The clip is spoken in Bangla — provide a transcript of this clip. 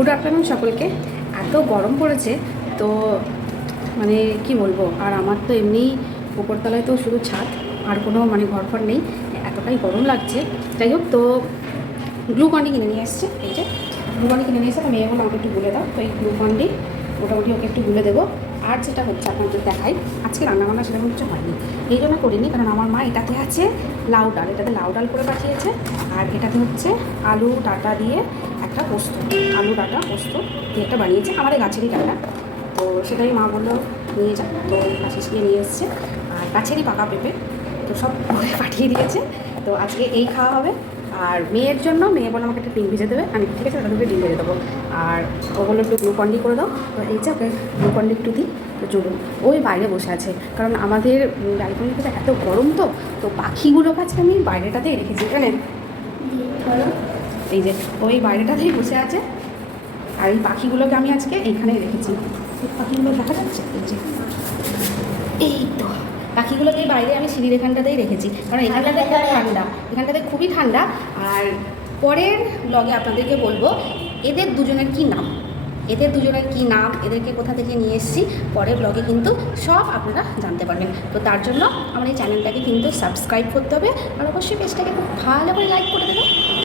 গুড আফটারনুন সকলকে। এত গরম পড়েছে তো মানে কি বলবো, আর আমার তো এমনি উপরতলায় তো শুধু ছাদ, আর কোনো মানে ঘর ফর নেই, এতটাই গরম লাগছে। যাই হোক, তো গ্লুকন্ডি কিনে নিয়ে এসছে। এই যে গ্লুকন্ডি কিনে নিয়ে এসে তো মেয়ে বলে আমাকে একটু গুলে দাও, তো এই গ্লুকন্ডি মোটামুটি ওকে একটু গুলে দেবো। আর যেটা হচ্ছে আপনাদের দেখাই, আজকে রান্নাবান্না সেরকম কিছু হয়নি, এই জন্য করিনি, কারণ আমার মা এটাতে আছে লাউ ডাল, এটাতে লাউ ডাল করে পাঠিয়েছে। আর এটাতে হচ্ছে আলু ডাঁটা দিয়ে একটা পোস্ত, আলু ডাঁটা পোস্ত দিয়ে একটা বানিয়েছে, আমাদের গাছেরই ডাঁটা। তো সেটাই মা বললো নিয়ে যা, তো আশিস গিয়ে নিয়ে এসছে। আর গাছেরই পাকা পেঁপে, তো সব করে পাঠিয়ে দিয়েছে। তো আজকে এই খাওয়া হবে। আর মেয়ের জন্য মেয়ে বলে আমাকে একটা ডিম ভেজে দেবে, আমি ঠিক আছে ওটা দুটো ডিম ভেজে দেবো। আর ও বললো একটু গ্লুকন্ডি করে দাও, তো এই যে ওকে গ্লুকন্ডি একটু দিই। তো চলুন, ওই বাইরে বসে আছে, কারণ আমাদের ব্যালকনিতে এত গরম, তো পাখিগুলো কাছে আমি বাইরেটাতেই রেখেছি। এখানে এই যে ওই বাইরেটাতেই বসে আছে, আর এই পাখিগুলোকে আমি আজকে এইখানেই রেখেছি। পাখিগুলো দেখা যাচ্ছে, এই যে এই তো পাখিগুলোকে বাইরে আমি সিঁড়ির এখানটাতেই রেখেছি, কারণ এখানটাতে খুব ঠান্ডা, এখানটাতে খুবই ঠান্ডা। আর পরের ব্লগে আপনাদেরকে বলবো এদের দুজনের কি নাম, এদেরকে কোথা থেকে নিয়ে এসেছি, পরের ব্লগে কিন্তু সব আপনারা জানতে পারবেন। তো তার জন্য আমার এই চ্যানেলটাকে কিন্তু সাবস্ক্রাইব করতে হবে, আর অবশ্যই পেজটাকে খুব ভালো করে লাইক করে দেবেন।